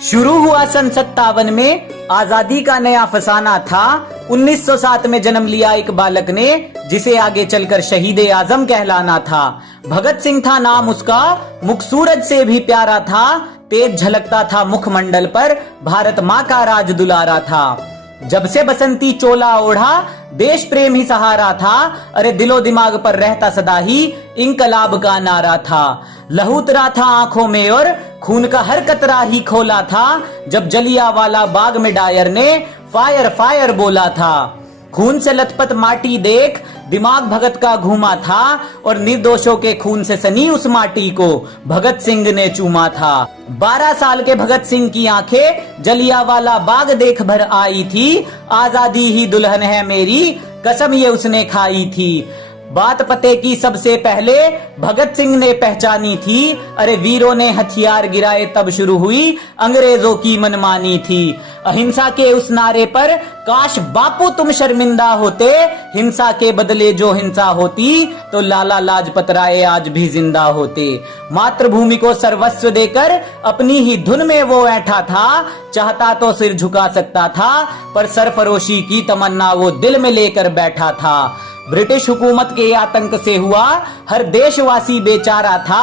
शुरू हुआ सन 57 में आजादी का नया फसाना था। 1907 में जन्म लिया एक बालक ने, जिसे आगे चलकर शहीद ए आजम कहलाना था। भगत सिंह था नाम उसका, मुख सूरज से भी प्यारा था। तेज झलकता था मुखमंडल पर, भारत माँ का राज दुलारा था। जब से बसंती चोला ओढ़ा, देश प्रेम ही सहारा था। अरे दिलो दिमाग पर रहता सदा ही इंकलाब का नारा था। लहू उतरा था आंखों में और खून का हर कतरा ही खोला था। जब जलियांवाला बाग में डायर ने फायर फायर बोला था। खून से लथपथ माटी देख दिमाग भगत का घूमा था, और निर्दोषों के खून से सनी उस माटी को भगत सिंह ने चूमा था। 12 साल के भगत सिंह की आंखें जलियांवाला बाग देख भर आई थी। आजादी ही दुल्हन है मेरी, कसम ये उसने खाई थी। बात पते की सबसे पहले भगत सिंह ने पहचानी थी। अरे वीरों ने हथियार गिराए तब शुरू हुई अंग्रेजों की मनमानी थी। अहिंसा के उस नारे पर काश बापू तुम शर्मिंदा होते। हिंसा के बदले जो हिंसा होती तो लाला लाजपत राय आज भी जिंदा होते। मातृभूमि को सर्वस्व देकर अपनी ही धुन में वो ऐठा था। चाहता तो सिर झुका सकता था, पर सरफरोशी की तमन्ना वो दिल में लेकर बैठा था। ब्रिटिश हुकूमत के आतंक से हुआ हर देशवासी बेचारा था।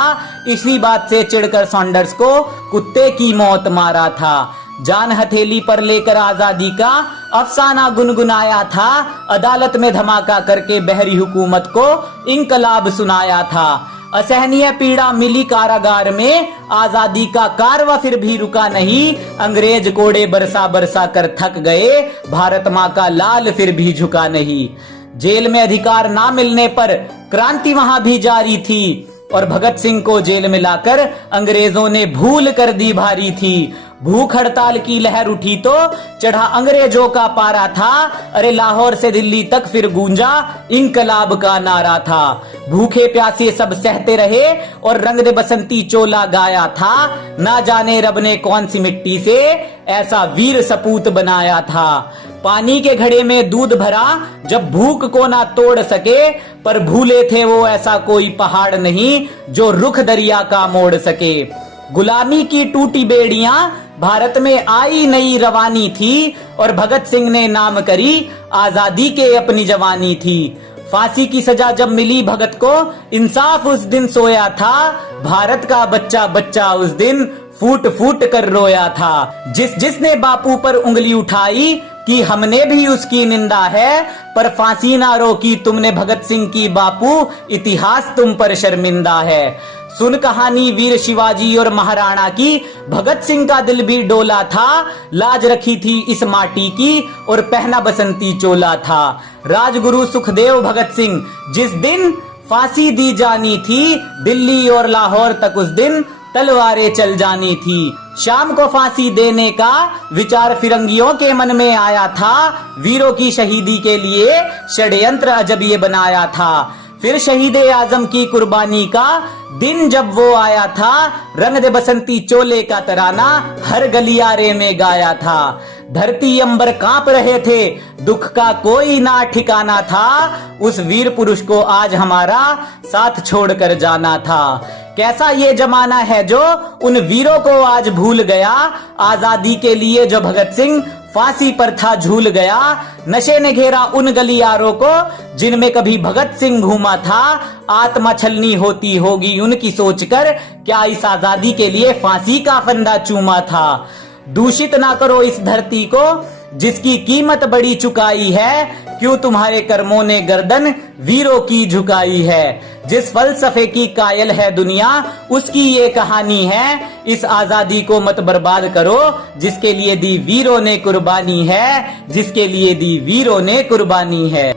इसी बात से चिढ़कर सॉन्डर्स को कुत्ते की मौत मारा था। जान हथेली पर लेकर आजादी का अफसाना गुनगुनाया था। अदालत में धमाका करके बहरी हुकूमत को इंकलाब सुनाया था। असहनीय पीड़ा मिली कारागार में, आजादी का कारवा फिर भी रुका नहीं। अंग्रेज कोड़े बरसा बरसा कर थक गए, भारत माँ का लाल फिर भी झुका नहीं। जेल में अधिकार ना मिलने पर क्रांति वहां भी जारी थी, और भगत सिंह को जेल में लाकर अंग्रेजों ने भूल कर दी भारी थी। भूख हड़ताल की लहर उठी तो चढ़ा अंग्रेजों का पारा था। अरे लाहौर से दिल्ली तक फिर गूंजा इंकलाब का नारा था। भूखे प्यासे सब सहते रहे और रंग दे बसंती चोला गाया था। ना जाने रब ने कौन सी मिट्टी से ऐसा वीर सपूत बनाया था। पानी के घड़े में दूध भरा जब भूख को ना तोड़ सके, पर भूले थे वो ऐसा कोई पहाड़ नहीं जो रुख दरिया का मोड़ सके। गुलामी की टूटी बेड़ियां भारत में आई नई रवानी थी, और भगत सिंह ने नाम करी आजादी के अपनी जवानी थी। फांसी की सजा जब मिली भगत को, इंसाफ उस दिन सोया था। भारत का बच्चा बच्चा उस दिन फूट फूट कर रोया था। जिसने बापू पर उंगली उठाई कि हमने भी उसकी निंदा है, पर फांसी ना रोकी तुमने भगत सिंह की बापू, इतिहास तुम पर शर्मिंदा है। सुन कहानी वीर शिवाजी और महाराणा की, भगत सिंह का दिल भी डोला था। लाज रखी थी इस माटी की और पहना बसंती चोला था। राजगुरु सुखदेव भगत सिंह जिस दिन फांसी दी जानी थी, दिल्ली और लाहौर तक उस दिन तलवारें चल जानी थी। शाम को फांसी देने का विचार फिरंगियों के मन में आया था। वीरों की शहीदी के लिए षड्यंत्र अजब ये बनाया था। फिर शहीद ए आजम की कुर्बानी का दिन जब वो आया था, रंग दे बसंती चोले का तराना हर गलियारे में गाया था। धरती अंबर कांप रहे थे, दुख का कोई ना ठिकाना था। उस वीर पुरुष को आज हमारा साथ छोड़कर जाना था। कैसा ये जमाना है जो उन वीरों को आज भूल गया। आजादी के लिए जो भगत सिंह फांसी पर था झूल गया। नशे ने घेरा उन गलियारों को जिनमें कभी भगत सिंह घूमा था। आत्मा छलनी होती होगी उनकी सोचकर, क्या इस आजादी के लिए फांसी का फंदा चूमा था। दूषित ना करो इस धरती को जिसकी कीमत बड़ी चुकाई है। क्यों तुम्हारे कर्मों ने गर्दन वीरों की झुकाई है। जिस फलसफे की कायल है दुनिया, उसकी ये कहानी है। इस आजादी को मत बर्बाद करो जिसके लिए दी वीरों ने कुर्बानी है, जिसके लिए दी वीरों ने कुर्बानी है।